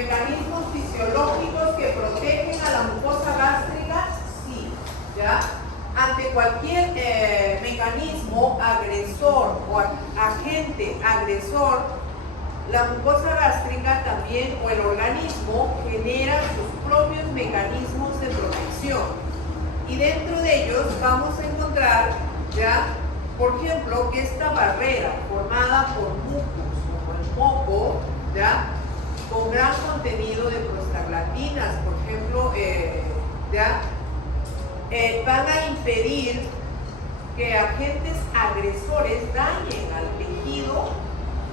¿Mecanismos fisiológicos que protegen a la mucosa gástrica? Sí, ¿ya? Ante cualquier mecanismo agresor o agente agresor, la mucosa gástrica también, o el organismo, genera sus propios mecanismos de protección. Y dentro de ellos vamos a encontrar, ¿ya? Por ejemplo, que esta barrera formada por mucus o por el moco, ¿ya? Con gran contenido de prostaglandinas, por ejemplo, ¿ya? Van a impedir que agentes agresores dañen al tejido,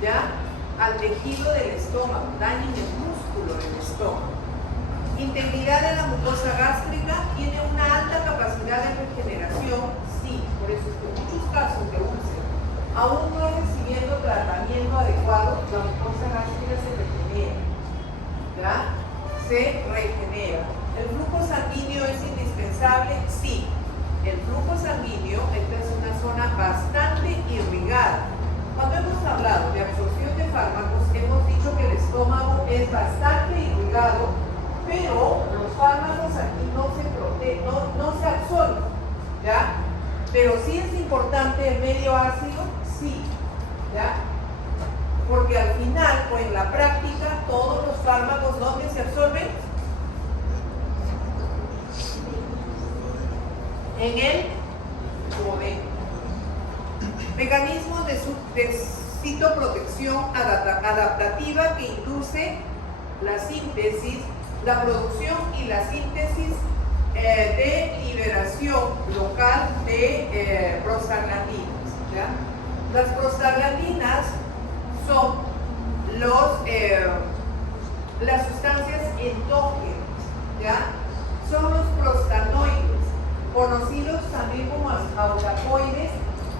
¿ya? Al tejido del estómago, dañen el músculo del estómago. Integridad de la mucosa gástrica, tiene una alta capacidad de regeneración, sí, por eso es que en muchos casos de úlcera, aún no recibiendo tratamiento adecuado, la mucosa gástrica se regenera, ¿ya? Se regenera. ¿El flujo sanguíneo es indispensable? Sí. El flujo sanguíneo, esta es una zona bastante irrigada. Cuando hemos hablado de absorción de fármacos, hemos dicho que el estómago es bastante irrigado, pero los fármacos aquí no se absorben, ¿ya? Pero sí es importante el medio ácido, sí, ¿ya? Porque al final, o en la práctica, todos los fármacos, ¿dónde se absorben? En el duodeno. Mecanismos de citoprotección adaptativa que induce la síntesis, la producción y la síntesis de liberación local de prostaglandinas, ¿ya? Las prostaglandinas son las sustancias endógenas, ¿ya? Son los prostanoides, conocidos también como autacoides,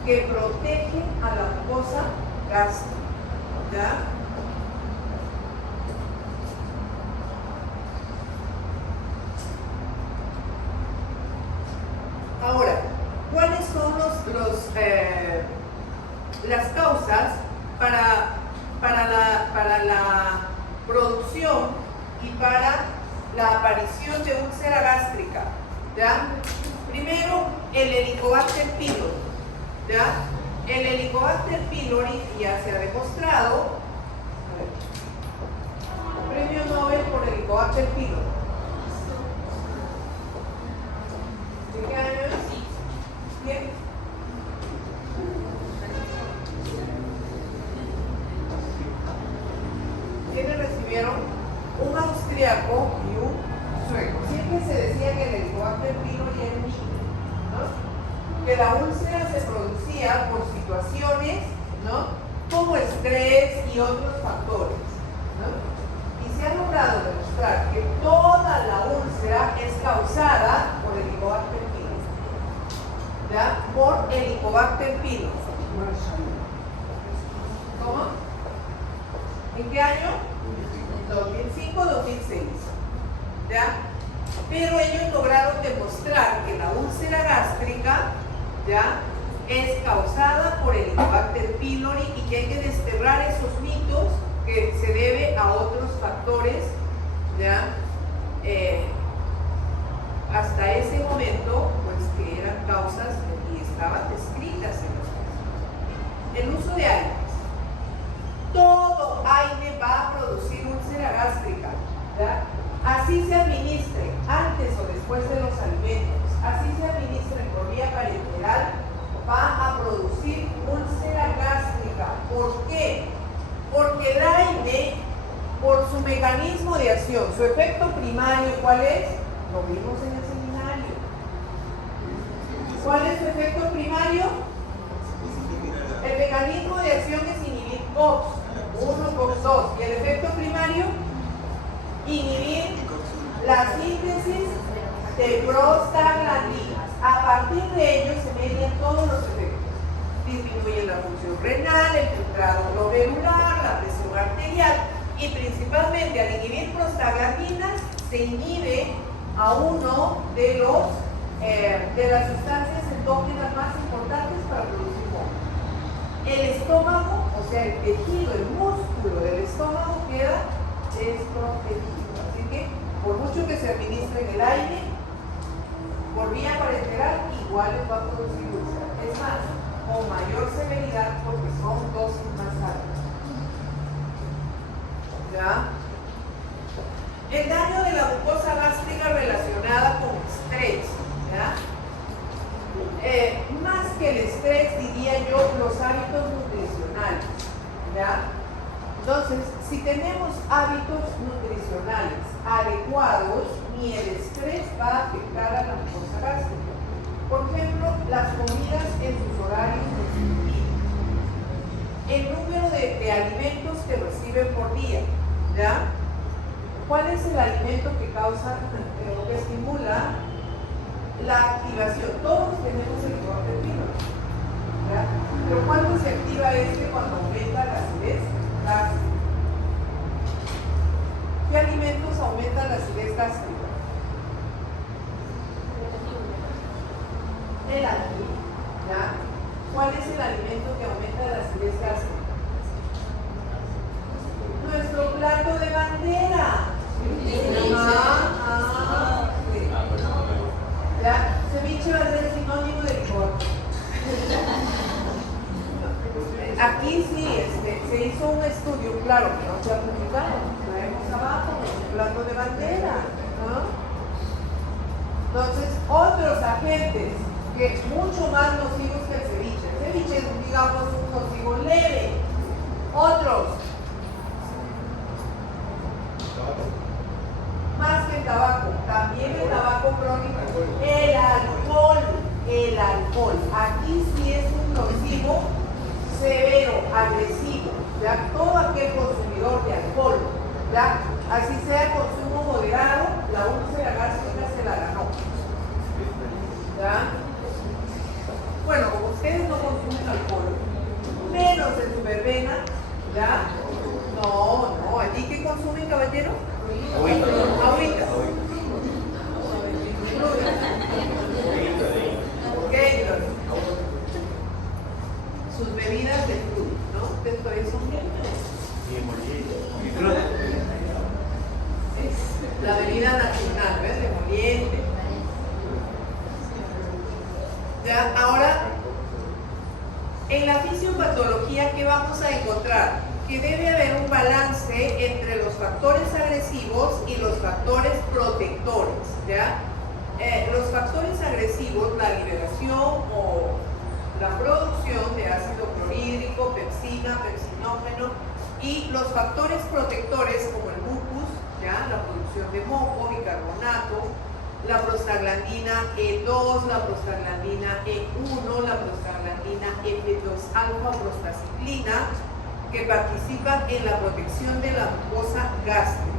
que protegen a la mucosa gástrica, ¿ya? Ahora, ¿cuáles son las causas para la producción y para la aparición de úlcera gástrica? ¿Ya? Primero, el Helicobacter pylori, ¿ya? El Helicobacter pylori ya se ha demostrado, premio Nobel por Helicobacter pylori. ¿De qué año es? ¿Quién? ¿Quiénes recibieron? Un austriaco y un sueco. Siempre se decía que el Helicobacter pylori era líquido, ¿no? Que la úlcera se producía por situaciones, ¿no? Como estrés y otros factores, ¿no? Y se ha logrado demostrar que toda la úlcera es causada por el Helicobacter pylori, ¿ya? Por Helicobacter pylori. ¿Cómo? ¿En qué año? 2005-2006, ¿ya? Pero ellos lograron demostrar que la úlcera gástrica, ¿ya? Es causada por el Helicobacter pylori y que hay que desterrar esos mitos que se debe a otros factores, ¿ya? Hasta ese momento, pues que eran causas y estaban descritas en los casos. El uso de aires. Todo aire va a producir úlcera gástrica, ¿ya? Así se administre antes o después de los alimentos, así se administre por vía parenteral, va a producir úlcera gástrica. ¿Por qué? Porque el aire, por su mecanismo de acción, su efecto primario, ¿cuál es? Lo vimos en el seminario. ¿Cuál es su efecto primario? El mecanismo de acción es inhibir COX-1, COX-2. ¿Y el efecto primario? Inhibir la síntesis de prostaglandinas. A partir de ello se median todos los efectos. Disminuye la función renal, el filtrado glomerular, la presión arterial y principalmente al inhibir prostaglandinas se inhibe a uno de las sustancias endógenas más importantes para producir moco. El estómago, o sea el tejido, el músculo del estómago queda es protegido. Así que, por mucho que se administre en el aire, por vía parenteral, igual les va a producir úlcera. Es más, con mayor severidad porque son dosis más altas. ¿Ya? El daño de la mucosa gástrica relacionada con estrés. ¿Ya? Más que el estrés, diría yo, los hábitos nutricionales. ¿Ya? Entonces, si tenemos hábitos nutricionales adecuados, ni el estrés va a afectar a la mucosa gástrica. Por ejemplo, las comidas en sus horarios restringidos, el número de alimentos que reciben por día, ¿ya? ¿Cuál es el alimento que causa o que estimula la activación? Todos tenemos el cortepino, ¿ya? Pero ¿cuándo se activa cuando aumenta la acidez gástrica? ¿Qué alimentos aumentan la acidez gástrica? El ají, ¿ya? ¿Cuál es el alimento que aumenta la acidez gástrica? Nuestro plato de bandera. Sí. ¿Ya? Ceviche va a ser sinónimo de licor. Aquí sí, se hizo un estudio, claro, que no se ha publicado. Traemos abajo el plato de bandera, ¿no? Entonces, otros agentes que mucho más nocivos que el ceviche. El ceviche es, digamos, un nocivo leve. Otros, más que el tabaco, también el tabaco crónico, el alcohol. Aquí sí es un nocivo severo, agresivo, ¿ya? Todo aquel consumidor de alcohol, ¿ya? Así sea consumo moderado, la úlcera gástrica se la ganó, ¿ya? Bueno, como ustedes no consumen alcohol, menos en su verbena, ¿ya? No, ¿allí qué consumen, caballero? Agüita. Gatorade. Sus bebidas de fruta, ¿no? Esto es un es la bebida nacional, ¿ves? De moliente. Ya, ahora, en la fisiopatología, ¿qué vamos a encontrar? Que debe haber un balance entre los factores agresivos y los factores protectores, ¿ya? Los factores agresivos, la liberación o la producción de ácido clorhídrico, pepsina, pepsinógeno, y los factores protectores como el mucus, ¿ya? La producción de moco, bicarbonato, la prostaglandina E2, la prostaglandina E1, la prostaglandina F2-alfa, prostaciclina, que participan en la protección de la mucosa gástrica,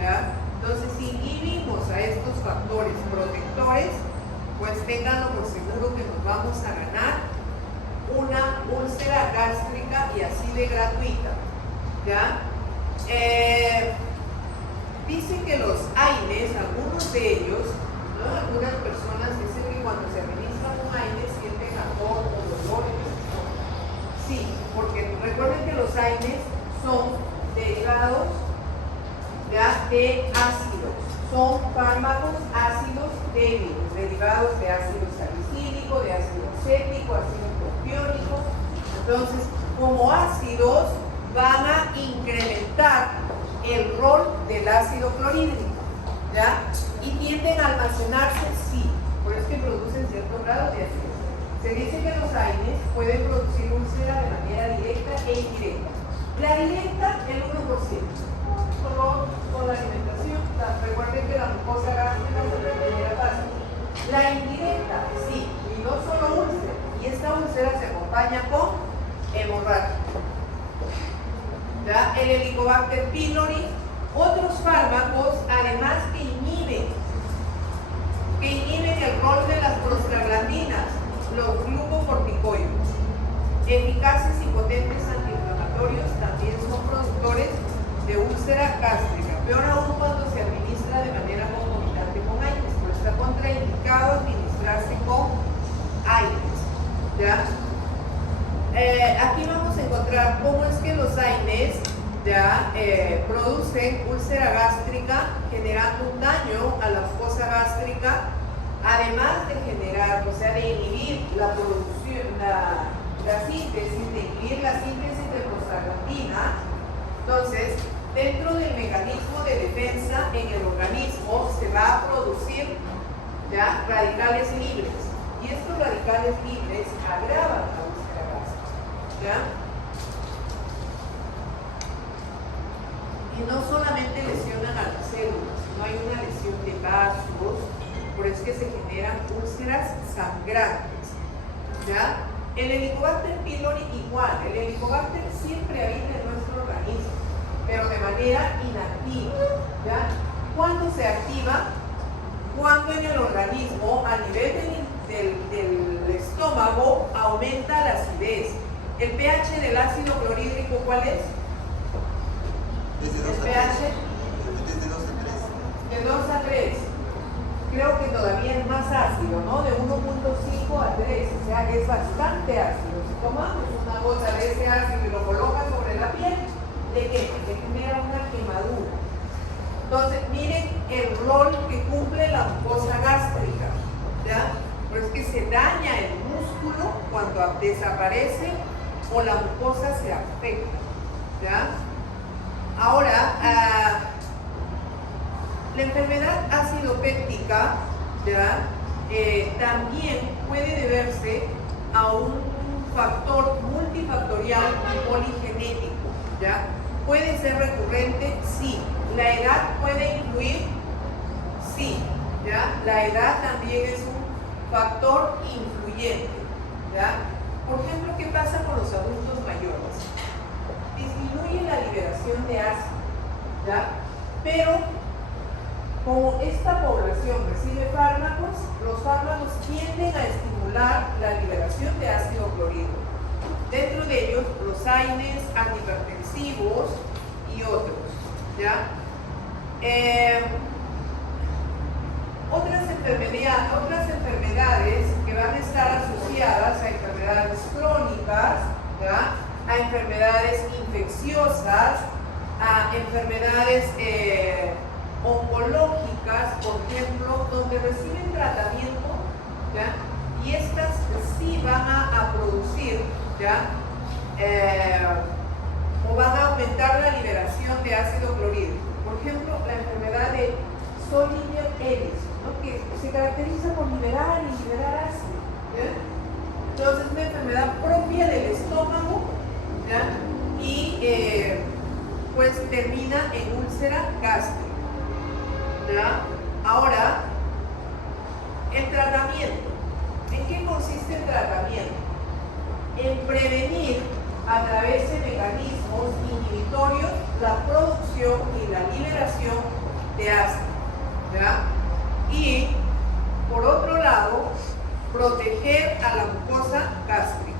¿ya? Entonces, si inhibimos a estos factores protectores, pues ténganlo por seguro que nos vamos a ganar una úlcera gástrica y así de gratuita, ¿ya? Dicen que los AINES, algunos de ellos, ¿no? Algunas personas dicen que cuando se administra un AINES sienten ardor o dolor en el estómago. Sí, porque recuerden que los AINES son derivados, ¿ya? De ácidos, son fármacos ácidos débiles, derivados de ácido salicílico, de ácido acético, ácido propiónico. Entonces, como ácidos van a incrementar el rol del ácido clorhídrico, ¿ya? Y tienden a almacenarse, sí, por eso que producen cierto grado de acidez. Se dice que los AINES pueden producir úlcera de manera directa e indirecta. La directa, el 1%, solo con la alimentación. Recuerden que la mucosa gástrica se regenera fácil. La indirecta, sí, y no solo úlcera. Y esta úlcera se acompaña con hemorragia. ¿Ya? El Helicobacter pylori, otros fármacos, además que inhiben el rol de las prostaglandinas, los glucocorticoides, eficaces y potentes antiinflamatorios, también son productores de úlcera gástrica, peor aún cuando se administra de manera concomitante con AINES, pues está contraindicado administrarse con AINES, ¿ya? Aquí vamos a encontrar cómo es que los AINES ya producen úlcera gástrica, generando un daño a la mucosa gástrica, además de generar, o sea, de inhibir la producción, la síntesis, de inhibir la síntesis de prostaglandina. Entonces, dentro del mecanismo de defensa en el organismo se va a producir ya radicales libres, y estos radicales libres agravan la úlcera gástrica, ¿ya? Y no solamente lesionan a las células, sino hay una lesión de vasos, por eso es que se generan úlceras sangrantes, ¿ya? El Helicobacter pylori igual, el Helicobacter siempre habita en nuestro organismo, pero de manera inactiva, ¿ya? ¿Cuándo se activa? Cuando en el organismo, a nivel del estómago, aumenta la acidez. El pH del ácido clorhídrico, ¿cuál es? El pH de 2 a 3. Creo que todavía es más ácido, ¿no? De 1.5 a 3, o sea, es bastante ácido. Si tomamos una gota de ese ácido y lo colocas sobre la piel, ¿de qué? Se genera una quemadura. Entonces, miren el rol que cumple la mucosa gástrica, ¿ya? Pero es que se daña el músculo cuando desaparece o la mucosa se afecta, ¿ya? Ahora, la enfermedad ácido-péptica, ¿ya? También puede deberse a un factor multifactorial y poligenético, ¿ya? ¿Puede ser recurrente? Sí. ¿La edad puede influir? Sí, ¿ya? La edad también es un factor influyente, ¿ya? Por ejemplo, ¿qué pasa con los adultos mayores? Disminuye la liberación de ácido, ¿ya? Pero como esta población recibe fármacos, los fármacos tienden a estimular la liberación de ácido clorhídrico. Dentro de ellos, los AINES, antihipertensivos y otros, ¿ya? Otras enfermedades que van a estar asociadas a enfermedades crónicas, ¿ya? A enfermedades infecciosas, a enfermedades oncológicas, por ejemplo, donde reciben tratamiento, ¿ya? Y estas sí van a producir, ¿ya? O van a aumentar la liberación de ácido clorhídrico. Por ejemplo, la enfermedad de Solinger-Ellis, ¿no? Que se caracteriza por liberar y liberar ácido, ¿ya? Entonces, es una enfermedad propia del estómago, ¿ya? Y pues termina en úlcera gástrica, ¿ya? Ahora, el tratamiento. ¿En qué consiste el tratamiento? En prevenir a través de mecanismos inhibitorios la producción y la liberación de ácido, ¿ya? Y por otro lado, proteger a la mucosa gástrica.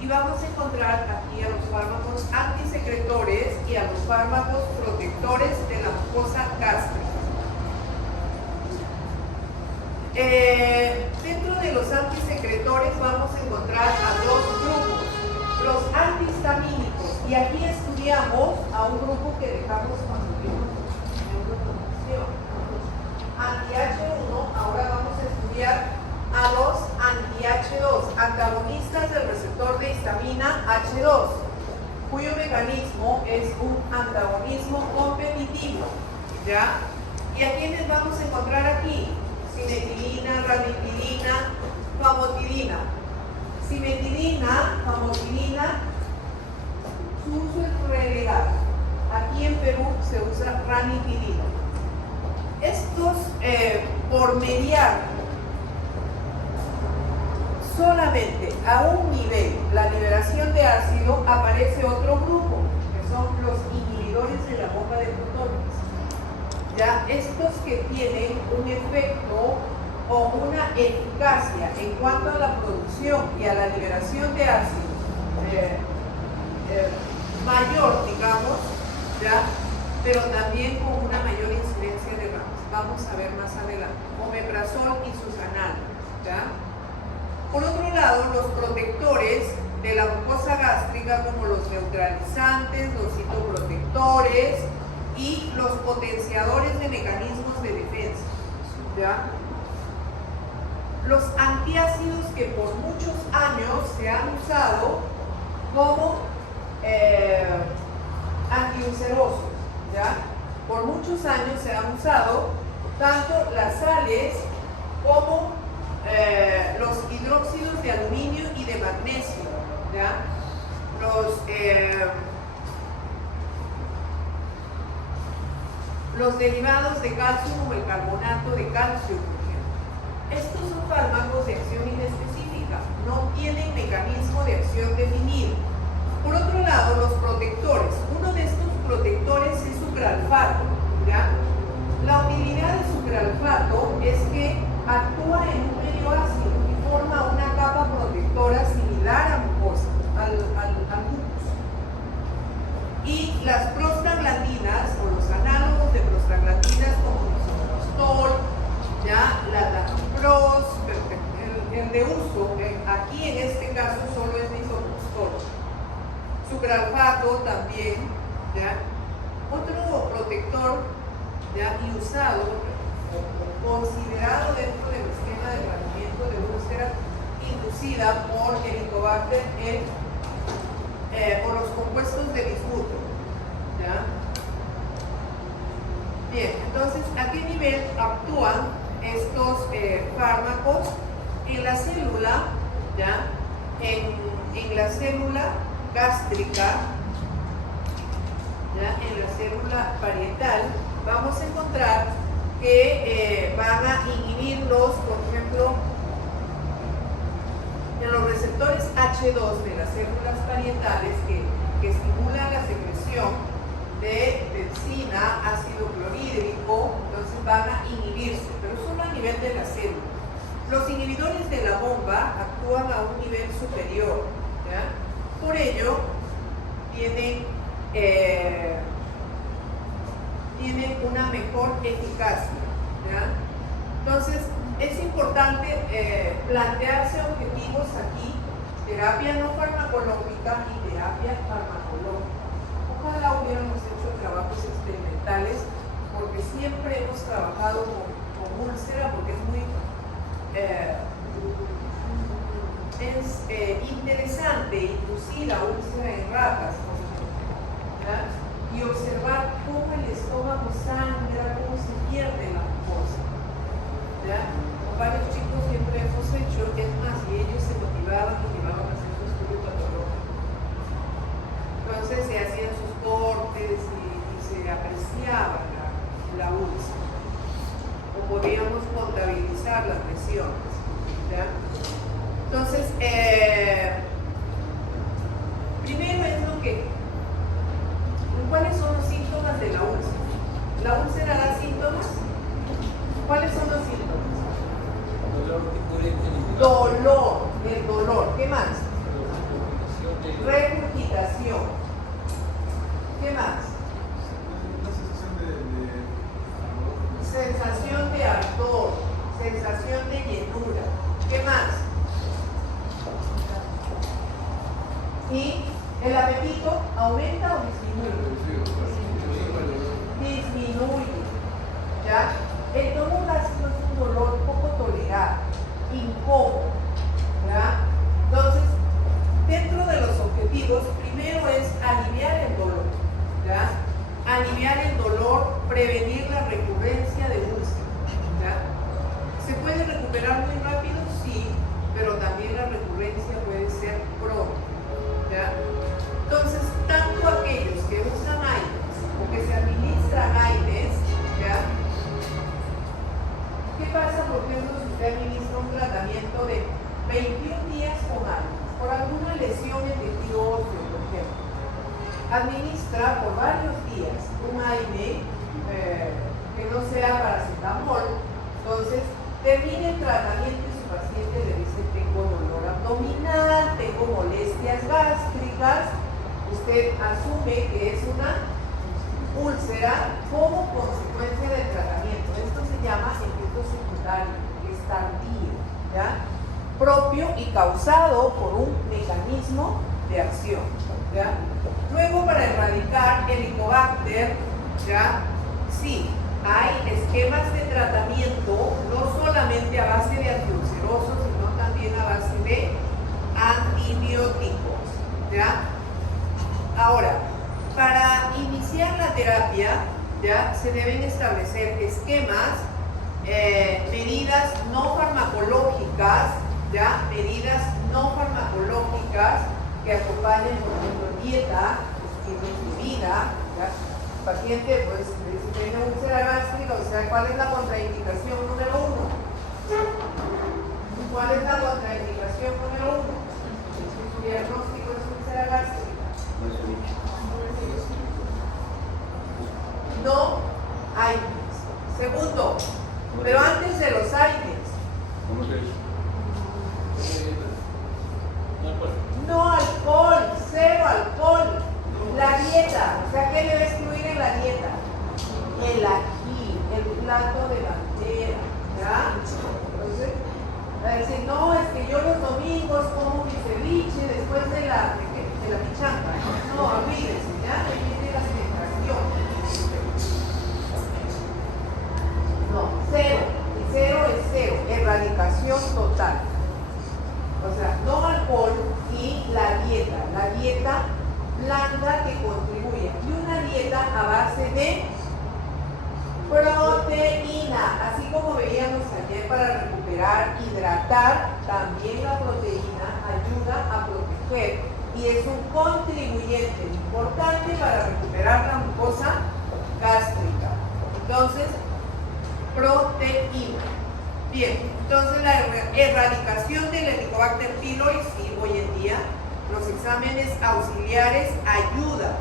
Y vamos a encontrar aquí a los fármacos antisecretores y a los fármacos protectores de la mucosa gástrica. Dentro de los antisecretores vamos a encontrar a dos grupos, los antihistamínicos, y aquí estudiamos a un grupo que dejamos cuando vimos neuroprotección. Anti-H1, ahora vamos a estudiar a los anti-H2, antagonistas del receptor de histamina H2, cuyo mecanismo es un antagonismo competitivo, ¿ya? ¿Y a quiénes vamos a encontrar aquí? Cimetilina, ranitidina, famotidina. Cimetilina, famotidina, su uso es relegado. Aquí en Perú se usa ranitidina. Estos, por mediar solamente a un nivel la liberación de ácido, aparece otro grupo, que son los inhibidores de la bomba de protones. Ya estos que tienen un efecto o una eficacia en cuanto a la producción y a la liberación de ácido mayor, digamos, ¿ya? Pero también con una mayor incidencia de RAMS. Vamos a ver más adelante. Omeprazol y sus análogs, ¿ya? Por otro lado, los protectores de la mucosa gástrica, como los neutralizantes, los citoprotectores y los potenciadores de mecanismos de defensa, ¿ya? Los antiácidos que por muchos años se han usado como antiulcerosos, ¿ya? Por muchos años se han usado tanto las sales como los hidróxidos de aluminio y de magnesio, ¿ya? Los derivados de calcio como el carbonato de calcio. Estos son fármacos de acción inespecífica, no tienen mecanismo de acción definido. Por otro lado, los protectores. Uno de estos protectores es sucralfato, ¿ya? La utilidad del sucralfato es que actúa en un medio ácido y forma una capa protectora similar a mucosa, al mucus. Y las prostaglandinas, o los análogos de prostaglandinas como el isoprostol, ya la lactopros, el de uso, aquí en este caso solo es isoprostol. Sucralfato también, ¿ya? Otro protector, ¿ya? Y usado, considerado dentro del esquema de tratamiento de úlcera inducida por Helicobacter o los compuestos de bismuto, ¿ya? Bien, entonces, ¿a qué nivel actúan estos fármacos? En la célula, ¿ya? En la célula gástrica, ¿ya? En la célula parietal, vamos a encontrar que van a inhibirlos, por ejemplo, en los receptores H2 de las células parietales que estimulan la secreción de pepsina, ácido clorhídrico, entonces van a inhibirse, pero solo a nivel de la célula. Los inhibidores de la bomba actúan a un nivel superior, ¿ya? Por ello, tienen una mejor eficacia, ¿ya? Entonces, es importante plantearse objetivos aquí: terapia no farmacológica y terapia farmacológica. Ojalá hubiéramos hecho trabajos experimentales, porque siempre hemos trabajado con úlcera, porque es muy interesante inducir a úlcera en ratas, ¿ya? Y observar cómo el estómago sangra, cómo se pierde la mucosa, ¿ya? Con varios chicos siempre hemos hecho, es más, y ellos se motivaban a hacer su estudio patológico. Entonces se hacían sus cortes y se apreciaba la úlcera, o podíamos contabilizar las lesiones, ¿ya? Entonces, primero es ¿cuáles son los síntomas de la úlcera? ¿La úlcera da síntomas? ¿Cuáles son los síntomas? Dolor, el dolor. ¿Qué más? Regurgitación. ¿Qué más? Sensación de ardor, sensación de llenura. ¿Qué más? ¿Y el apetito aumenta o disminuye? Disminuye, ¿ya? El dolor gástrico es un dolor poco tolerado, incómodo, ¿ya? Entonces, dentro de los objetivos, primero es aliviar el dolor, ¿ya? Aliviar el dolor, prevenir la recurrencia de úlcera, ¿ya? ¿Se puede recuperar muy rápido? Sí, pero también la recurrencia puede ser crónica, ¿ya? Entonces, tanto aquellos que usan AINES o que se administran AINES, ¿ya? ¿Qué pasa, por ejemplo, si usted administra un tratamiento de 21 días con AINES por alguna lesión en tejido óseo, por ejemplo? Administra por varios días un AINE que no sea paracetamol. Entonces, termina el tratamiento y su paciente le dice: tengo dolor abdominal, tengo molestias gástricas. Usted asume que es una úlcera como consecuencia del tratamiento. Esto se llama efecto secundario, que es tardío, ¿ya? Propio y causado por un mecanismo mecanismo de acción, ¿ya? Luego, para erradicar Helicobacter, ¿ya? Sí, hay esquemas de tratamiento, no solamente a base de antiulcerosos, sino también a base de antibióticos, ¿ya? Ahora, para iniciar la terapia, ¿ya? Se deben establecer esquemas, medidas no farmacológicas, ¿ya? Medidas no farmacológicas que acompañen, por ejemplo, dieta, estilo de vida, ¿ya? El paciente, pues, si tiene úlcera gástrica, o sea, ¿cuál es la contraindicación número 1? ¿Cuál es la contraindicación número 1? Su diagnóstico es úlcera gástrica. No hay. Segundo, pero antes de los AINES. ¿Cómo se dice? No alcohol, cero alcohol. La dieta, o sea, ¿qué debe excluir en la dieta? El ají, el plato de bandera, ¿ya? Entonces, va a decir, no, es que yo los domingos como mi ceviche después de la pichanga. No, olvídense, ¿ya? Ahí viene la tentación. No, cero. Y cero es cero. Erradicación total. O sea, no alcohol y la dieta blanda que contribuye. Y una dieta a base de proteína. Así como veíamos ayer, para recuperar, hidratar, también la proteína ayuda a proteger y es un contribuyente importante para recuperar la mucosa gástrica. Entonces, proteína. Bien, entonces la erradicación del Helicobacter pylori, sí, hoy en día, los exámenes auxiliares ayudan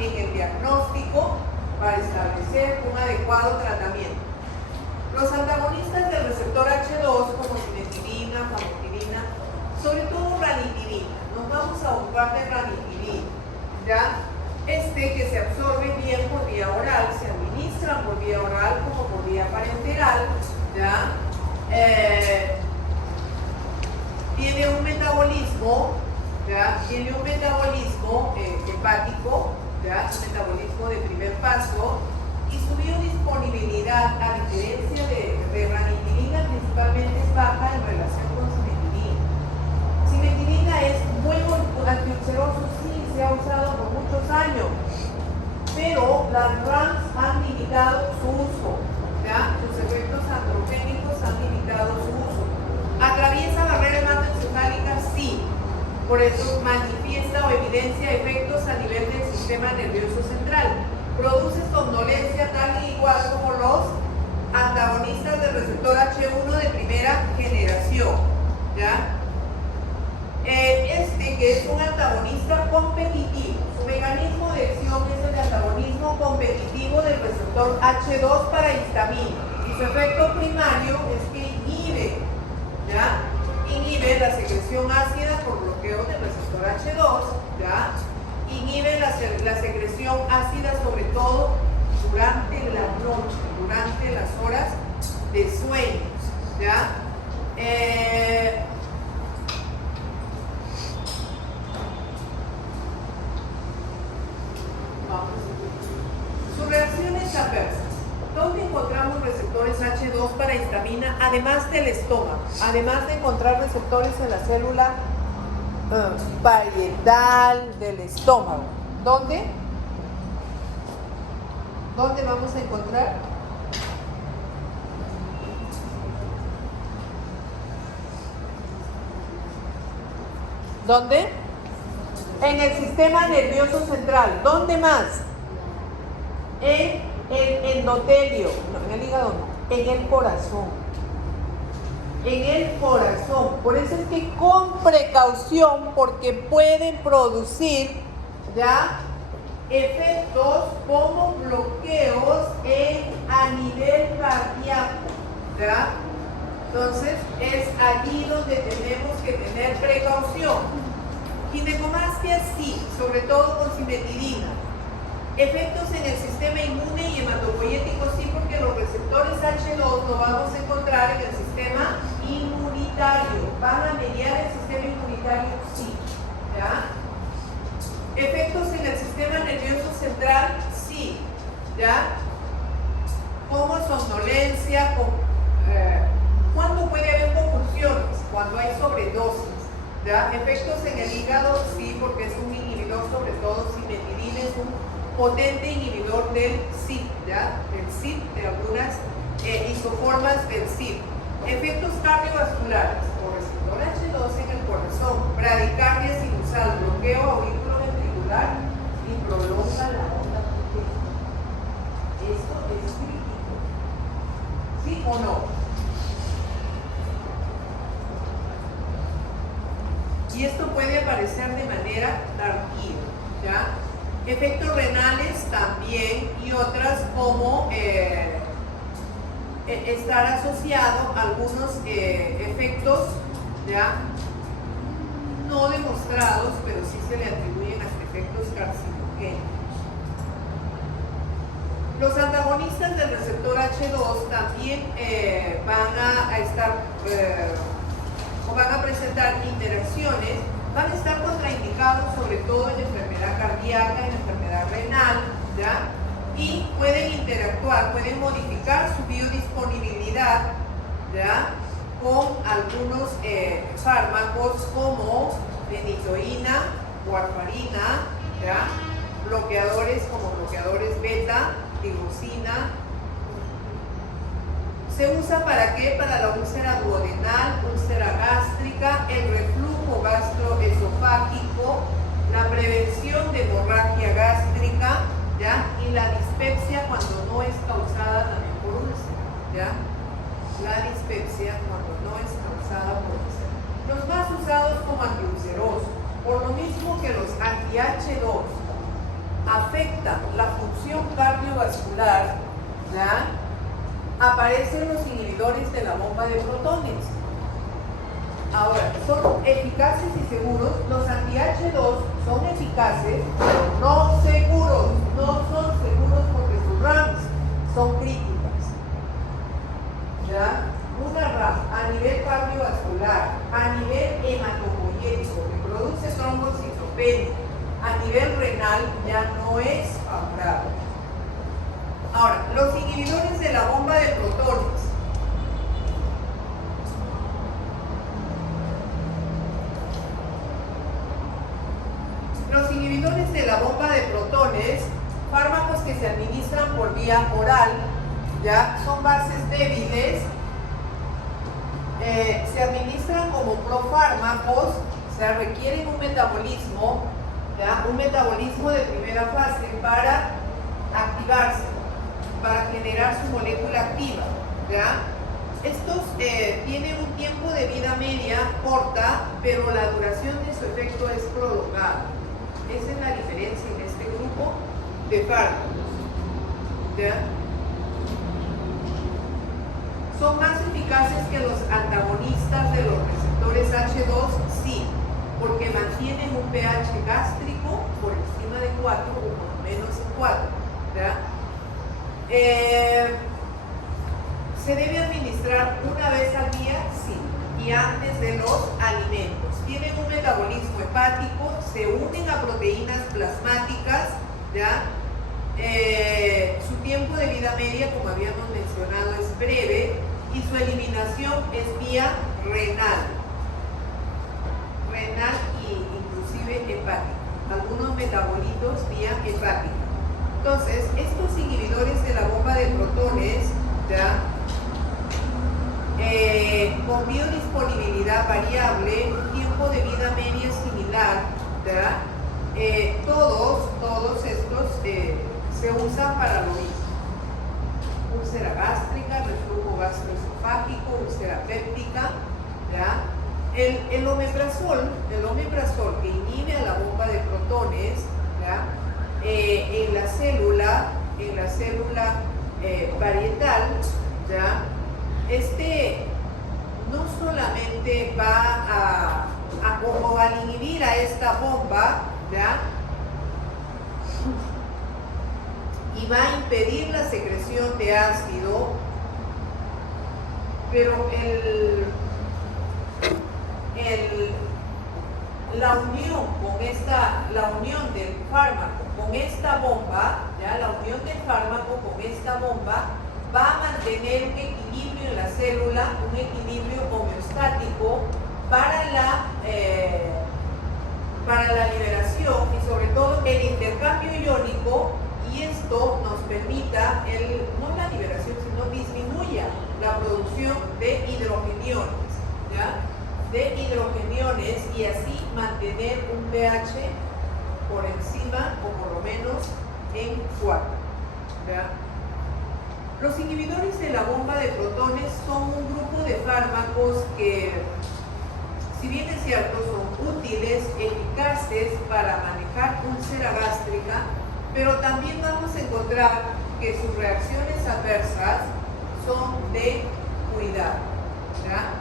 en el diagnóstico para establecer un adecuado tratamiento. Los antagonistas del receptor H2, como cimetirina, famotidina, sobre todo ranitidina, nos vamos a ocupar de ranitidina, ¿ya? Que se absorbe bien por vía oral, se administra por vía oral como por vía parenteral, ¿ya? Tiene un metabolismo, ¿ya? Tiene un metabolismo hepático, ¿ya? Un metabolismo de primer paso, y su biodisponibilidad, a diferencia de ranitidina, principalmente es baja en relación con cimetirina. Cimetirina es muy antiulceroso, sí, se ha usado por muchos años, pero las RAMs han limitado su uso, ¿ya? Sus efectos androgénicos han limitado su uso. ¿Atraviesa barrera hematoencefálica? Sí. Por eso manifiesta o evidencia efectos a nivel del sistema nervioso central. Produce somnolencia tal y igual como los antagonistas del receptor H1 de primera generación, ¿ya? Que es un antagonista competitivo. Su mecanismo de acción es el antagonismo competitivo del receptor H2 para histamina. Y su efecto primario es que inhibe la secreción ácida por bloqueo del receptor H2, ¿ya? Inhibe la secreción ácida, sobre todo durante la noche, durante las horas de sueño, ¿ya? Sus reacciones adversas. ¿Dónde encontramos receptores H2 para histamina? Además del estómago, además de encontrar receptores en la célula parietal del estómago. ¿Dónde? ¿Dónde vamos a encontrar? ¿Dónde? En el sistema nervioso central. ¿Dónde más? En el endotelio. No, en el hígado no. En el corazón. En el corazón. Por eso es que con precaución, porque pueden producir ya efectos como bloqueos a nivel cardíaco, ¿ya? Entonces es allí donde tenemos que tener precaución. Ginecomastia sí, sobre todo con cimetirina. Efectos en el sistema inmune y hematopoyético sí, porque los receptores H2 lo vamos a encontrar en el sistema inmunitario. Van a mediar el sistema inmunitario prioritario, sí. ¿Ya? Efectos en el sistema nervioso central, sí. ¿Ya? Como somnolencia, ¿cuándo puede haber convulsiones? Cuando hay sobredosis. ¿Ya? Efectos en el hígado, sí, porque es un inhibidor, sobre todo cimetidina es un potente inhibidor del CYP, ¿ya? El CYP, de algunas isoformas del CYP. Efectos cardiovasculares, por receptor H2 en el corazón, bradicardia sinusal, bloqueo auriculoventricular y prolonga la onda congénita. Esto es crítico. ¿Sí o no? Y esto puede aparecer de manera tardía, ¿ya? Efectos renales también y otras como estar asociado a algunos efectos, ¿ya? No demostrados, pero sí se le atribuyen hasta efectos carcinogénicos. Los antagonistas del receptor H2 también van a estar o van a presentar interacciones, van a estar contraindicados sobre todo en enfermedad cardíaca, en enfermedad renal, ¿ya? Y pueden interactuar, pueden modificar su biodisponibilidad, ¿ya? Con algunos fármacos como benitoína, warfarina, ¿ya? Bloqueadores como bloqueadores beta, tirosina. ¿Se usa para qué? Para la úlcera duodenal, úlcera gástrica, el reflujo gastroesofágico, la prevención de hemorragia gástrica, ¿ya? Y la dispepsia cuando no es causada también por úlcera, ¿ya? La dispepsia cuando no es causada por úlcera. Los más usados como antiulcerosos, por lo mismo que los anti-H2 afectan la función cardiovascular, ¿ya? Aparecen los inhibidores de la bomba de protones. Ahora, son eficaces y seguros. Los anti-H2 son eficaces, pero no seguros. No son seguros porque sus RAMs son críticas. ¿Ya? Una RAM a nivel cardiovascular, a nivel hematopoyético, que produce trombocitopenia, a nivel renal ya no es favorable. Ahora, los inhibidores de la bomba de protones. Los inhibidores de la bomba de protones, fármacos que se administran por vía oral, ya son bases débiles, se administran como profármacos, o sea, requieren un metabolismo, ¿ya? Un metabolismo de primera fase para activarse, para generar su molécula activa, ¿ya? Estos tienen un tiempo de vida media corta, pero la duración de su efecto es prolongada. Esa es la diferencia en este grupo de fármacos, ¿ya? ¿Son más eficaces que los antagonistas de los receptores H2? Sí, porque mantienen un pH gástrico por encima de 4 o por lo menos 4, ¿ya? ¿Se debe administrar una vez al día? Sí, y antes de los alimentos. Tienen un metabolismo hepático, se unen a proteínas plasmáticas, ¿ya? Su tiempo de vida media, como habíamos mencionado, es breve y su eliminación es vía renal y inclusive hepática. Algunos metabolitos vía hepática. Entonces, estos inhibidores de la bomba de protones, ¿ya? Con biodisponibilidad variable, un tiempo de vida media similar, ¿ya? Todos estos se usan para lo mismo. Úlcera gástrica, reflujo gastroesofágico, úlcera péptica, ¿ya? El omeprazol que inhibe a la bomba de protones, ¿ya? En la célula parietal, ¿ya? No solamente va al inhibir a esta bomba, ¿ya? Y va a impedir la secreción de ácido, pero la unión del fármaco con esta bomba, ¿ya? La unión del fármaco con esta bomba va a mantener un equilibrio en la célula, un equilibrio homeostático para la liberación y sobre todo el intercambio iónico, y esto nos permita, no la liberación, sino disminuya la producción de hidrogeniones, ¿ya? De hidrogeniones, y así mantener un pH por encima o por lo menos en 4, ¿ya? Los inhibidores de la bomba de protones son un grupo de fármacos que, si bien es cierto, son útiles, eficaces para manejar úlcera gástrica, pero también vamos a encontrar que sus reacciones adversas son de cuidado, ¿ya?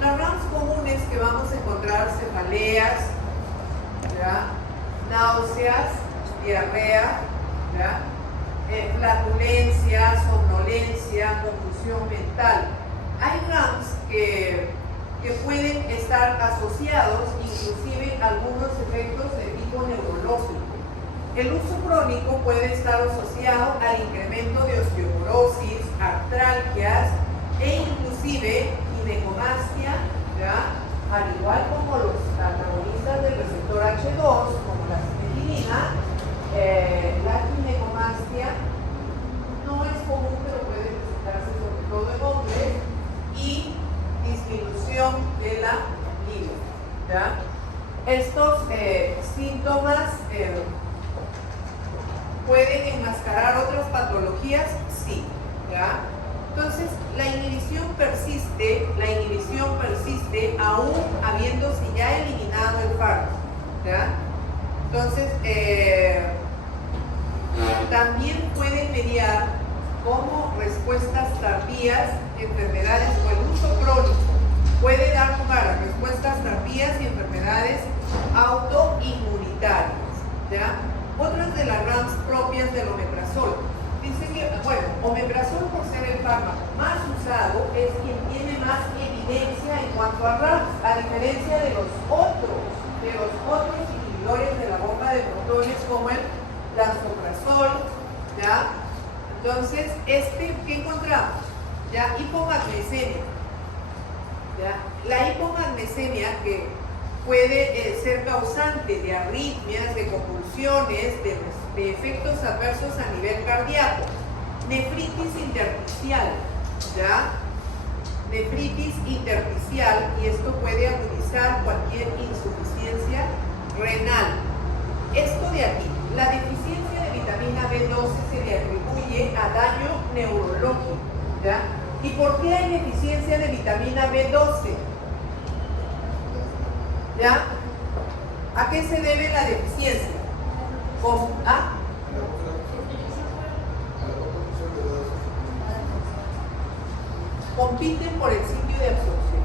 Las RAMs comunes que vamos a encontrar: cefaleas, ¿ya? Náuseas, diarrea, ¿ya? Flatulencia, somnolencia, confusión mental. Hay RAMs que pueden estar asociados inclusive a algunos efectos de tipo neurológico. El uso crónico puede estar asociado al incremento de osteoporosis, artralgias e inclusive ginecomastia, ¿ya? Al igual como los antagonistas del receptor H2, como la cimetilina, la ginecomastia no es común, pero puede presentarse sobre todo en hombres, y disminución de la libido, ¿ya? Estos síntomas ¿pueden enmascarar otras patologías? Sí, ¿ya? Entonces, la inhibición persiste aún habiéndose ya eliminado el fármaco, ¿ya? Entonces, también pueden mediar como respuestas tardías, enfermedades, o el uso crónico puede dar lugar a respuestas tardías y enfermedades autoinmunitarias, ¿ya? Otras de las RAMs propias del omeprazol. Dice que, bueno, omeprazol, por ser el fármaco más usado, es quien tiene más evidencia en cuanto a RAMs, a diferencia de los otros inhibidores de la bomba de protones, como el lansoprazol, ¿ya? Entonces, ¿qué encontramos? Ya, hipomagnesemia, ¿ya? La hipomagnesemia, que puede ser causante de arritmias, de convulsiones, de efectos adversos a nivel cardíaco. Nefritis intersticial, ¿ya? Nefritis intersticial, y esto puede agudizar cualquier insuficiencia renal. Esto de aquí, la deficiencia de vitamina B12 se le atribuye a daño neurológico, ¿ya? ¿Y por qué hay deficiencia de vitamina B12? ¿Ya? ¿A qué se debe la deficiencia? Compiten por el sitio de absorción,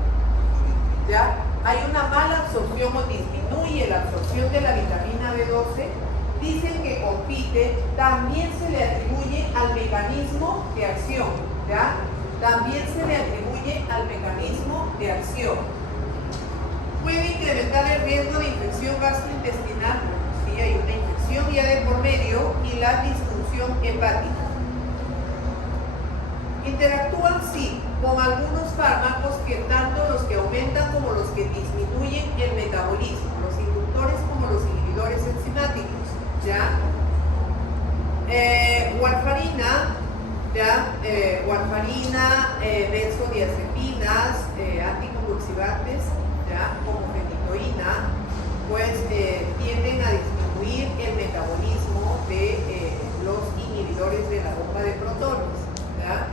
¿ya? Hay una mala absorción o disminuye la absorción de la vitamina B12. Dicen que compite, también se le atribuye al mecanismo de acción, ¿ya? También se le atribuye al mecanismo de acción. Puede incrementar el riesgo de infección gastrointestinal, si hay una infección ya de por medio, y la disfunción hepática. Interactúan, sí, con algunos fármacos, que tanto los que aumentan como los que disminuyen el metabolismo, los inductores como los inhibidores enzimáticos, ¿ya? Warfarina, ¿ya? Warfarina, benzodiazepinas, anticonvulsivantes, ¿ya? Como fenitoína, pues tienden a disminuir el metabolismo de los inhibidores de la bomba de protones, ¿ya?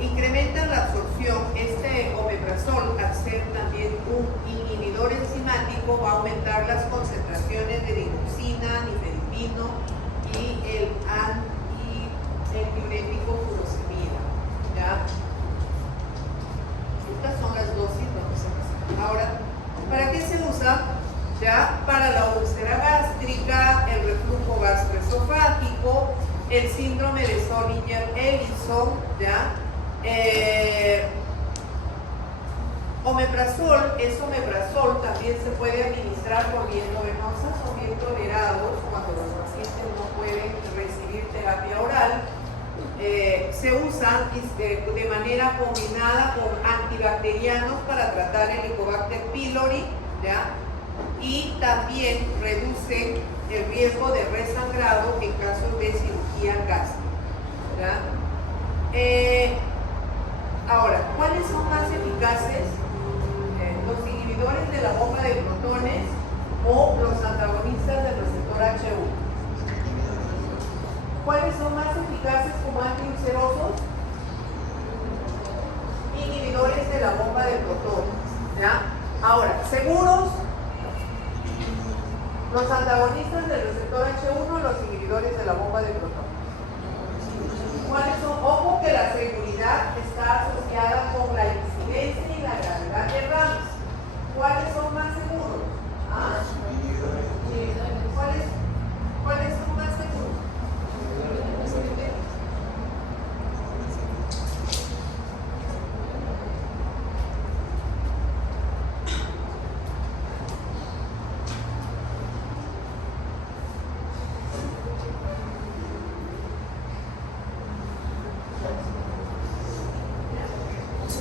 Incrementan la absorción. Este omeprazol, al ser también un inhibidor enzimático, va a aumentar las concentraciones de digoxina, nifedipino y el diurético furosemida, ¿ya? Estas son las dosis, vamos a pasar. Ahora, ¿para qué se usa? Ya, para la úlcera gástrica, el reflujo gastroesofágico, el síndrome de Zollinger-Ellison, ¿ya? Omeprazol es omeprazol, también se puede administrar por vía endovenosa, son bien tolerados cuando los pacientes no pueden recibir terapia oral. Se usan de manera combinada con antibacterianos para tratar el Helicobacter pylori, ¿ya? Y también reducen el riesgo de resangrado en casos de cirugía gástrica, ¿ya? Ahora, ¿cuáles son más eficaces? Los inhibidores de la bomba de protones o los antagonistas del receptor H1. ¿Cuáles son más eficaces como antiulcerosos? Inhibidores de la bomba de protones, ¿ya? Ahora, ¿seguros? Los antagonistas del receptor H1 o los inhibidores de la bomba de protones. ¿Cuáles son? Ojo que la seguridad está asociada con la incidencia y la gravedad de RAMS. ¿Cuáles son más seguros? ¿Ah? ¿Cuáles son más seguros?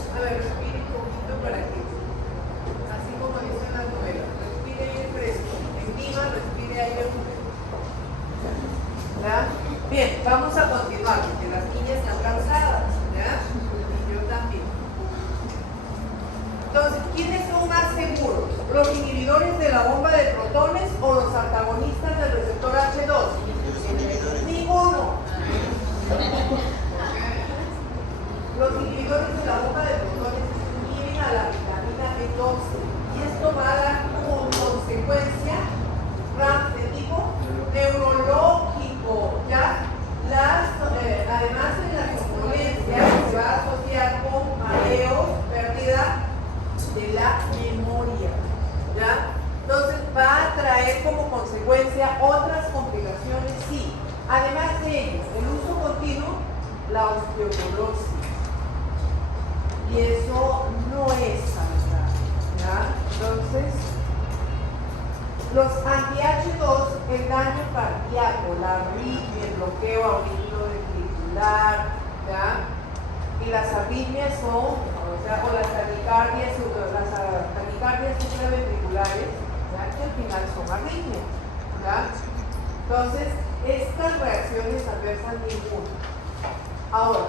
A ver, respire un poquito para que, así como dicen las novelas, respire aire fresco, en Lima respire aire húmedo. ¿Ya? Bien, vamos a continuar, porque las niñas están cansadas, ¿ya? Y yo también. Entonces, ¿quiénes son más seguros? ¿Los inhibidores de la bomba de protones o los antagonistas del receptor H2? Ninguno. Los inhibidores de la bomba de protones inhiben a la vitamina B12 y esto va a dar como consecuencia RAMS de tipo neurológico, ¿ya? Además de la somnolencia se va a asociar con mareos, pérdida de la memoria, ¿ya? Entonces va a traer como consecuencia otras complicaciones, sí. Además de ello, el uso continuo, la osteoporosis. Y eso no es saludable, ¿ya? Entonces, los anti-H2, el daño cardíaco, la arritmia, el bloqueo auriculoventricular, ¿ya? Y las arritmias son, o las taquicardias supraventriculares, ¿ya? Que al final son arritmias, ¿ya? Entonces, estas reacciones adversas ninguna. Ahora,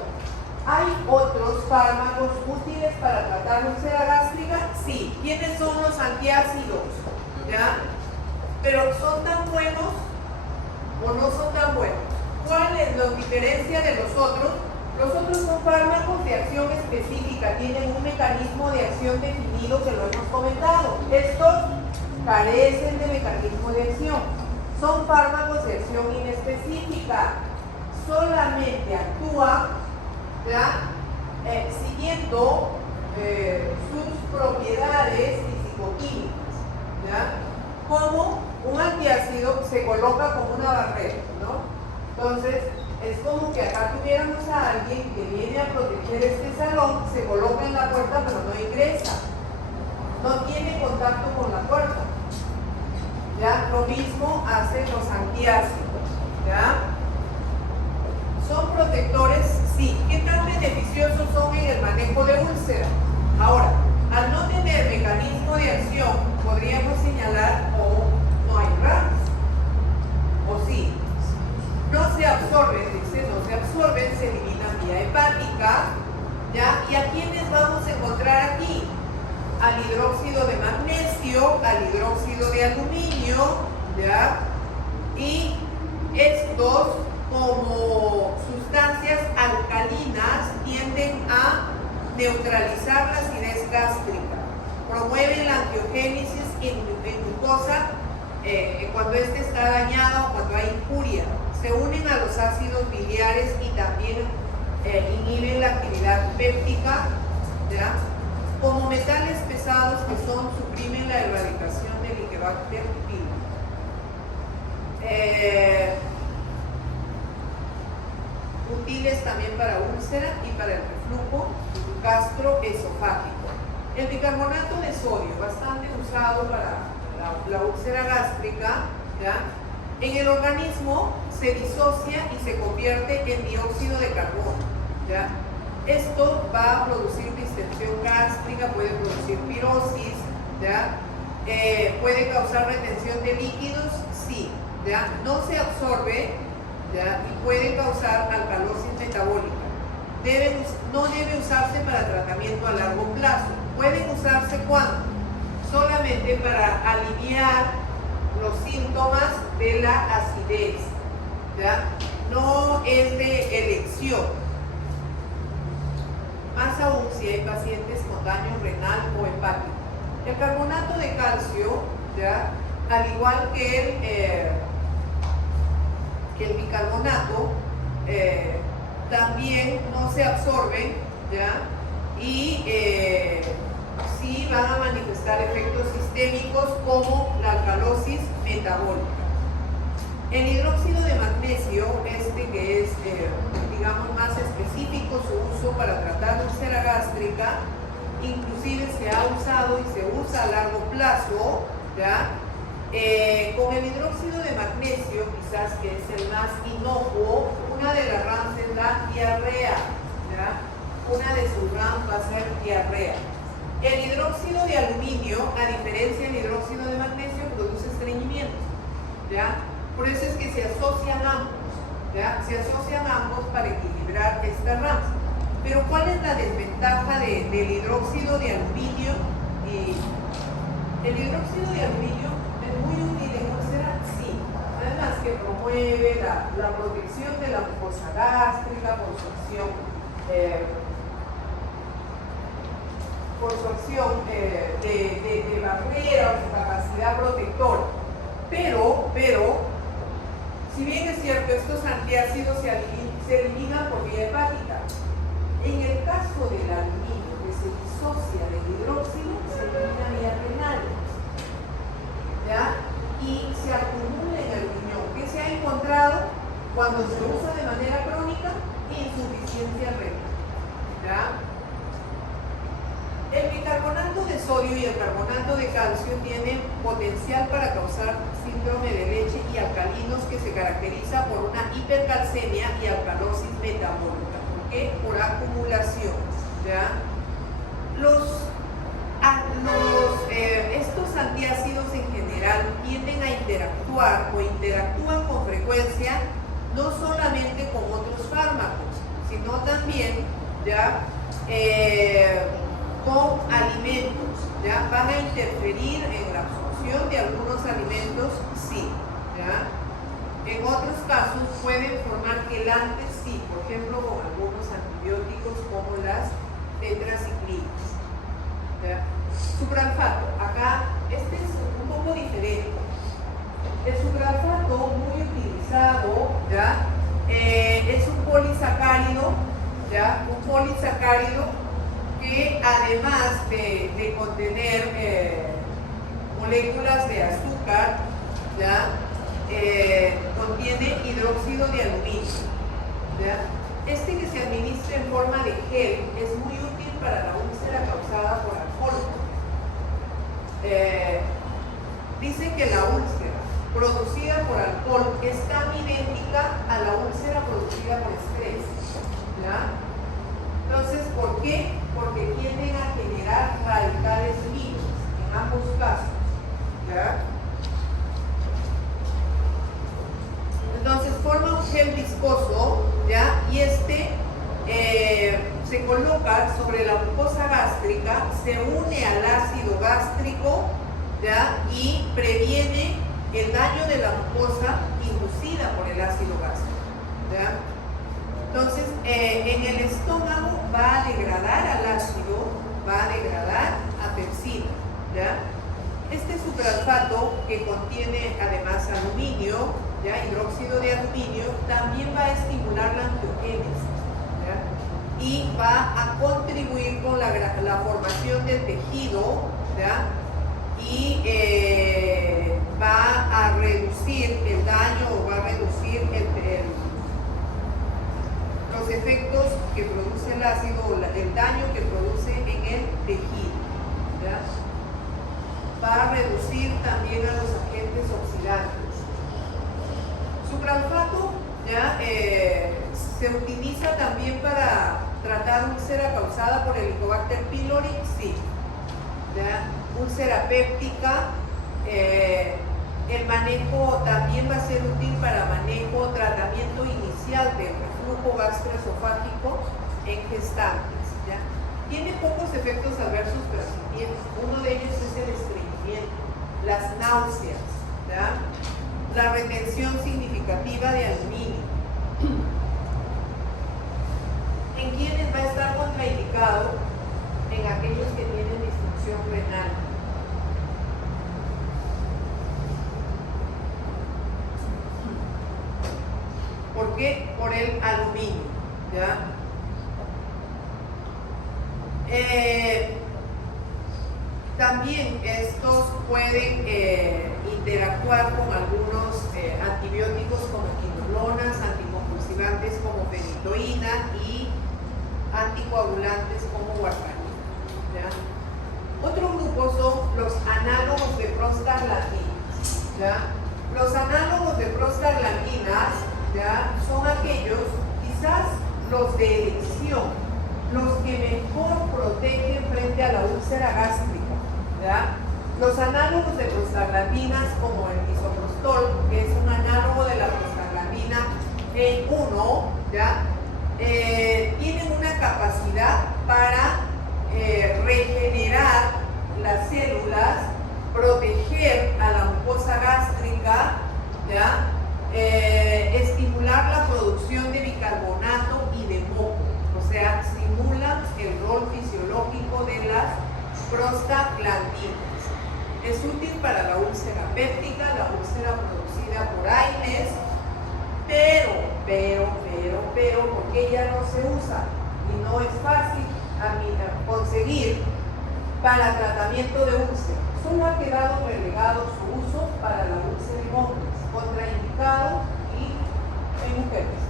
¿hay otros fármacos útiles para tratar úlcera gástrica? Sí. ¿Quiénes son los antiácidos? ¿Ya? ¿Pero son tan buenos o no son tan buenos? ¿Cuál es la diferencia de los otros? Los otros son fármacos de acción específica, tienen un mecanismo de acción definido que lo hemos comentado. Estos carecen de mecanismo de acción. Son fármacos de acción inespecífica. Solamente actúan, ¿ya? Siguiendo sus propiedades fisicoquímicas, ¿ya? Como un antiácido se coloca como una barrera, ¿no? Entonces, es como que acá tuviéramos a alguien que viene a proteger este salón, se coloca en la puerta pero no ingresa, no tiene contacto con la puerta, ¿ya? Lo mismo hacen los antiácidos, ¿ya? ¿Son protectores? Sí. ¿Qué tan beneficiosos son en el manejo de úlcera? Ahora, al no tener mecanismo de acción, podríamos señalar no hay RAMS, o sí. No se absorben, se eliminan vía hepática, ¿ya? ¿Y a quiénes vamos a encontrar aquí? Al hidróxido de magnesio, al hidróxido de aluminio, ¿ya? Y estos, como sustancias alcalinas, tienden a neutralizar la acidez gástrica, promueven la angiogénesis en glucosa cuando éste está dañado o cuando hay injuria, se unen a los ácidos biliares y también inhiben la actividad péptica, ¿ya? Como metales pesados que suprimen la erradicación del Helicobacter pylori. Útiles también para úlcera y para el reflujo gastroesofágico. El bicarbonato de sodio, bastante usado para la úlcera gástrica, ¿ya? En el organismo se disocia y se convierte en dióxido de carbono, ¿ya? Esto va a producir distensión gástrica, puede producir pirosis, ¿ya? Puede causar retención de líquidos, sí, ¿ya? No se absorbe, ¿ya? Y puede causar alcalosis metabólica. No debe usarse para tratamiento a largo plazo. Pueden usarse cuando solamente para aliviar los síntomas de la acidez, ¿ya? No es de elección. Más aún si hay pacientes con daño renal o hepático. El carbonato de calcio, ¿ya? Al igual que el bicarbonato, también no se absorben, ¿ya? Y sí van a manifestar efectos sistémicos como la alcalosis metabólica. El hidróxido de magnesio, que es, digamos, más específico su uso para tratar úlcera gástrica, inclusive se ha usado y se usa a largo plazo, ¿ya? Con el hidróxido de magnesio, quizás que es el más inocuo, una de las RAMs es la diarrea, ¿ya? Una de sus RAMs va a ser diarrea. El hidróxido de aluminio, a diferencia del hidróxido de magnesio, produce estreñimiento, ¿ya? Por eso es que se asocian ambos, ¿ya? Se asocian ambos para equilibrar estas RAMs. Pero ¿cuál es la desventaja del hidróxido de aluminio? El hidróxido de aluminio es muy útil en úlcera, sí. Además que promueve la protección de la mucosa gástrica por su acción de barrera o su capacidad protectora. Pero, si bien es cierto, estos antiácidos se eliminan por vía hepática. En el caso del aluminio que se disocia del hidróxido, se elimina vía renal, ¿ya? Y se acumula en el riñón. ¿Qué se ha encontrado cuando se usa de manera crónica? Insuficiencia renal, ¿ya? El bicarbonato de sodio y el carbonato de calcio tienen potencial para causar síndrome de leche y alcalinos que se caracteriza por una hipercalcemia y alcalosis metabólica. ¿Por qué? Por acumulación, ¿ya? Estos antiácidos en general tienden a interactuar o interactúan con frecuencia no solamente con otros fármacos, sino también, ¿ya? Con alimentos, ¿ya? Van a interferir en la absorción de algunos alimentos, sí, ¿ya? En otros casos pueden formar quelantes, sí, por ejemplo con algunos antibióticos como las tetraciclinas, ¿ya? Supralfato, acá este es un poco diferente. El supralfato, muy utilizado, ¿ya? Es un polisacárido, ¿ya? Un polisacárido que además de contener moléculas de azúcar, ¿ya? Contiene hidróxido de aluminio, ¿ya? Este que se administra en forma de gel es muy útil para la úlcera causada por alcohol. Dice que la úlcera producida por alcohol es tan idéntica a la úlcera producida por estrés, ¿ya? Entonces, ¿por qué? Porque tienden a generar radicales libres en ambos casos, ¿ya? Entonces forma un gel viscoso, ¿ya? Y se coloca sobre la mucosa gástrica, se une al ácido gástrico, ¿ya? Y previene el daño de la mucosa inducida por el ácido gástrico, ¿ya? Entonces, en el estómago va a degradar al ácido, va a degradar a pepsina, ¿ya? Este supralfato, que contiene además aluminio, ¿ya? Hidróxido de aluminio, también va a estimular la angiogénesis, ¿ya? Y va a contribuir con la formación del tejido, ¿ya? Y va a reducir el daño o va a reducir los efectos que produce el ácido, el daño que produce en el tejido, ¿ya? Va a reducir también a los agentes oxidantes. Supralfato, ¿ya? Se utiliza también para tratar úlcera causada por Helicobacter pylori, sí. ¿Ya? Úlcera péptica, el manejo también va a ser útil para manejo, tratamiento inicial del reflujo gastroesofágico en gestantes, ¿ya? Tiene pocos efectos adversos persistentes. Uno de ellos es el estreñimiento, las náuseas, ¿ya? La retención significativa de aluminio. ¿En quiénes va a estar contraindicado? En aquellos que tienen disfunción renal. ¿Por qué? Por el aluminio, ¿ya? También estos pueden interactuar con algunos antibióticos como quinolonas, anticonvulsivantes como fenitoína y anticoagulantes como warfarina, ¿ya? Otro grupo son los análogos de prostaglandinas, ¿ya? Los análogos de prostaglandinas, ¿ya? Son aquellos, quizás los de elección, los que mejor protegen frente a la úlcera gástrica, ¿ya? Los análogos de prostaglandinas, como el misoprostol, que es un análogo de la prostaglandina E1, ¿ya? Tienen una capacidad para regenerar las células, proteger a la mucosa gástrica, ¿ya? Estimular la producción de bicarbonato y de moco, o sea, simulan el rol fisiológico de las prostaglandinas. Es útil para la úlcera péptica, la úlcera producida por AINES, pero, porque ella no se usa y no es fácil conseguir para tratamiento de úlcera. Solo ha quedado relegado su uso para la úlcera en hombres, contraindicado y en mujeres.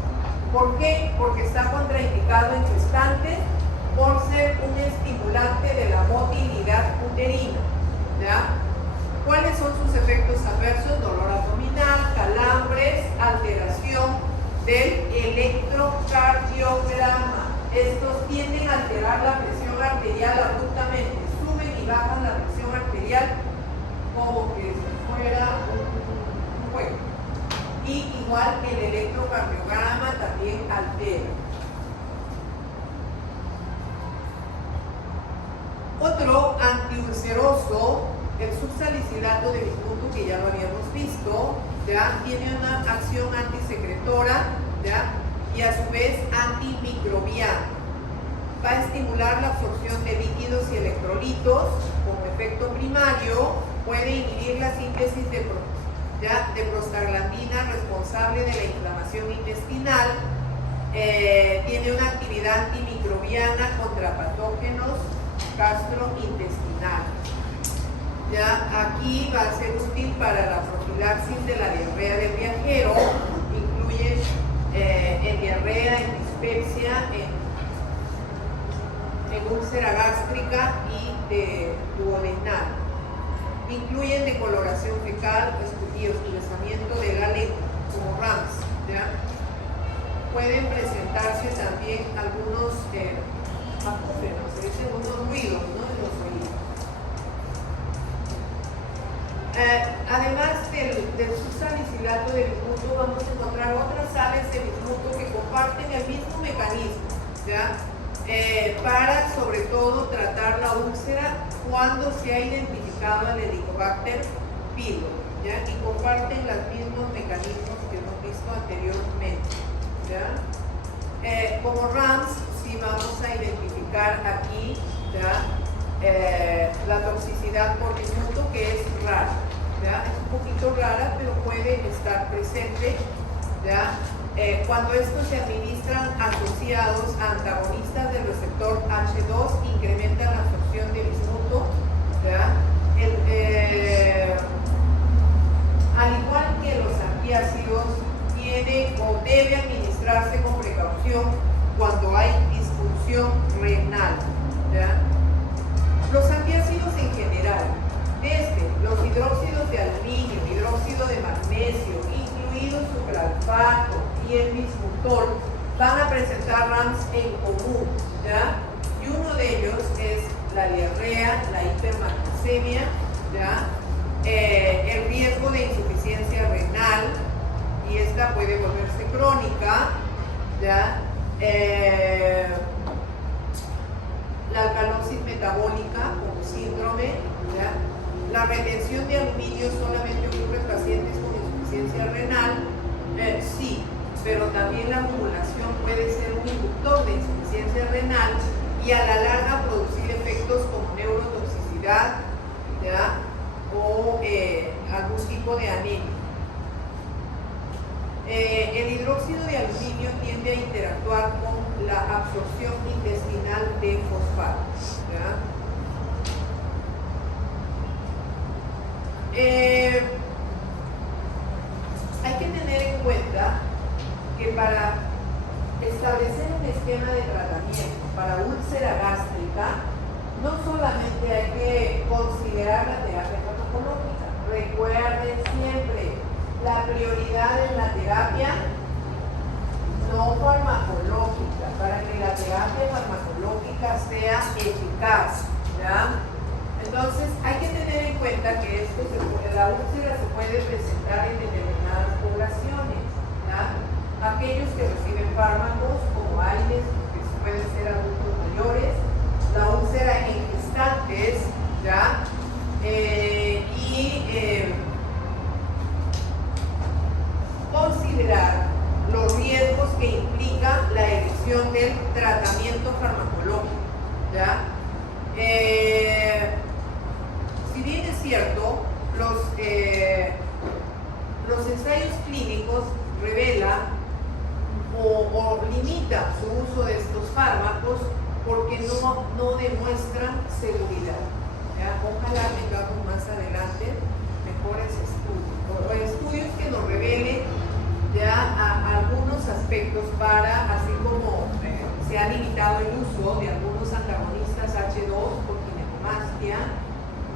¿Por qué? Porque está contraindicado en gestantes por ser un estimulante de la motilidad uterina, ¿ya? ¿Cuáles son sus efectos adversos? Dolor abdominal, calambres, alteración del electrocardiograma. Estos tienden a alterar la presión arterial abruptamente, suben y bajan la presión arterial como que si fuera un juego. Y igual el electrocardiograma también altera. Otro antiulceroso, el subsalicilato de bismuto, que ya lo habíamos visto, ¿ya? Tiene una acción antisecretora, ¿ya? Y a su vez antimicrobiana. Va a estimular la absorción de líquidos y electrolitos como efecto primario. Puede inhibir la síntesis de prostaglandina responsable de la inflamación intestinal. Tiene una actividad antimicrobiana contra patógenos gastrointestinales. Ya aquí va a ser útil para la profilaxis de la diarrea del viajero. Incluye en diarrea, en dispepsia, en úlcera gástrica y de duodenal. Incluyen decoloración fecal, espesamiento de la lengua, como RAMS, ¿ya? Pueden presentarse también algunos acúfenos, se dicen unos ruidos, ¿no? En los oídos. Además del subsalicilato de bismuto, vamos a encontrar otras sales de bismuto que comparten el mismo mecanismo, ¿ya? Para sobre todo tratar la úlcera cuando se ha identificado al Helicobacter pylori, ¿ya? Y comparten los mismos mecanismos que hemos visto anteriormente, ¿ya? Como RAMS, sí vamos a identificar aquí, ¿ya? La toxicidad por bismuto, que es rara, ¿ya? Es un poquito rara, pero puede estar presente, ¿ya? Cuando estos se administran asociados a antagonistas del receptor H2, incrementan la absorción de bismuto, ¿ya? Al igual que los antiácidos, tiene o debe administrarse con precaución cuando hay disfunción renal, ¿ya? Los antiácidos en general, desde los hidróxidos de aluminio, hidróxido de magnesio, incluido sucralfato y el bismutol, van a presentar RAMs en común, ¿ya? Y uno de ellos es la diarrea, la hipermagnesemia, ¿ya? El riesgo de insuficiencia renal, y esta puede volverse crónica, ¿ya? La alcalosis metabólica como síndrome, ¿ya? La retención de aluminio solamente ocurre en pacientes con insuficiencia renal, sí, pero también la acumulación puede ser un inductor de insuficiencia renal y a la larga producir efectos como neurotoxicidad, ¿ya? O algún tipo de anemia. El hidróxido de aluminio tiende a interactuar con la absorción intestinal de fosfatos, ¿ya? Hay que tener en cuenta que para establecer un esquema de tratamiento para úlcera gástrica, no solamente hay que considerar la terapia farmacológica. Recuerden siempre, la prioridad en la terapia no farmacológica, para que la terapia farmacológica sea eficaz, ¿ya? Entonces hay que tener en cuenta que la úlcera se puede presentar en determinadas poblaciones, ¿ya? Aquellos que reciben fármacos como AINES, que pueden ser adultos mayores, la úlcera en gestantes, ¿ya? Considerar los riesgos que implica la elección del tratamiento farmacológico, ¿ya? Si bien es cierto, los ensayos clínicos revelan o limitan su uso de estos fármacos porque no demuestran seguridad, ¿ya? Ojalá tengamos más adelante mejores estudios, o estudios que nos revelen ya algunos aspectos para, así como se ha limitado el uso de algunos antagonistas H2 por ginecomastia,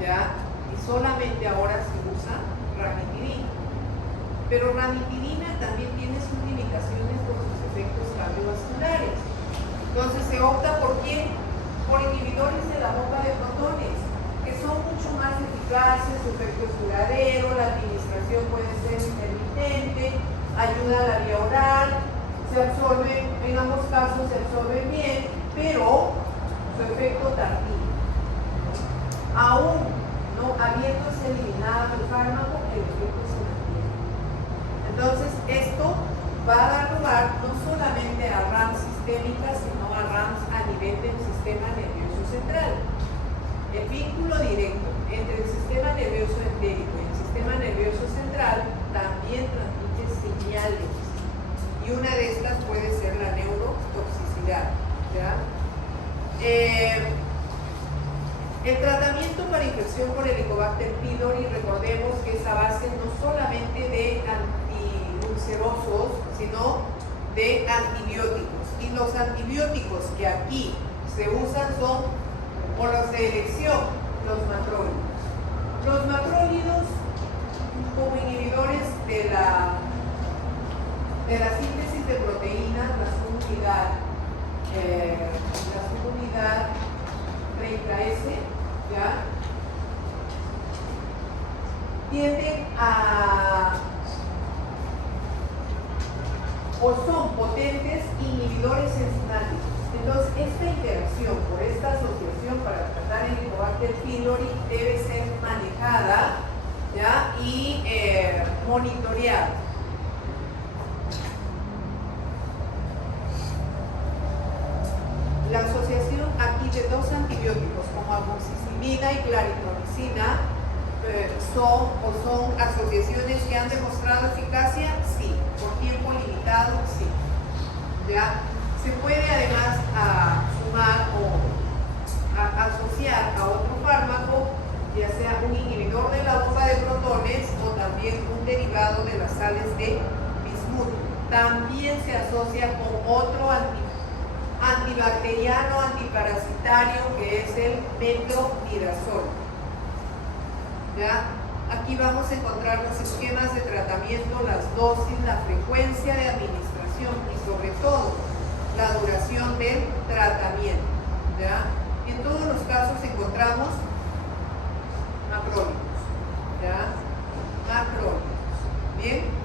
¿ya? Y solamente ahora se usa ranitidina. Pero ranitidina también tiene sus limitaciones por sus efectos cardiovasculares. Entonces se opta por ¿quién? Por inhibidores de la bomba de protones, que son mucho más eficaces, su efecto es duradero, la administración puede ser intermitente, ayuda a la vía oral, se absorben, en ambos casos se absorben bien, pero su efecto tardío. Aún no habiéndose eliminado el fármaco, el efecto se mantiene. Entonces, esto va a dar lugar no solamente a RAMs sistémicas, sino a RAMs a nivel del sistema nervioso central. El vínculo directo entre el sistema nervioso entérico y el sistema nervioso central también transmite señales, y una de estas puede ser la neurotoxicidad, ¿ya? El tratamiento para infección por Helicobacter pylori, recordemos que es a base no solamente de antiulcerosos, sino de antibióticos. Y los antibióticos que aquí se usan son, por los de elección, los macrólidos. Los macrólidos, como inhibidores de la síntesis de proteínas, la subunidad 30S, ¿ya? Tienden a, o son potentes inhibidores enzimáticos. Entonces, esta interacción por esta asociación para tratar el Helicobacter pylori debe ser manejada, ¿ya? Y monitoreada. La asociación aquí de dos antibióticos como amoxicilina y claritromicina son asociaciones que han demostrado eficacia, sí. Por tiempo limitado, sí. ¿Ya? Se puede además sumar o asociar a otro fármaco, ya sea un inhibidor de la bomba de protones o también un derivado de las sales de bismuto. También se asocia con otro antibiótico antibacteriano, antiparasitario, que es el metronidazol. ¿Ya? Aquí vamos a encontrar los esquemas de tratamiento, las dosis, la frecuencia de administración y sobre todo la duración del tratamiento. ¿Ya? En todos los casos encontramos macrólicos. ¿Ya? Macrólicos. ¿Bien?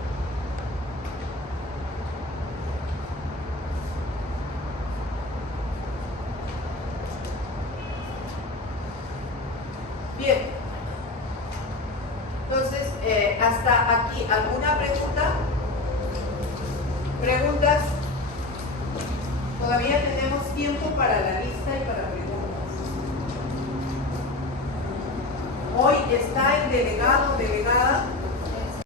Bien. Entonces, hasta aquí, ¿alguna pregunta? ¿Preguntas? Todavía tenemos tiempo para la lista y para preguntas. Hoy está el delegado, delegada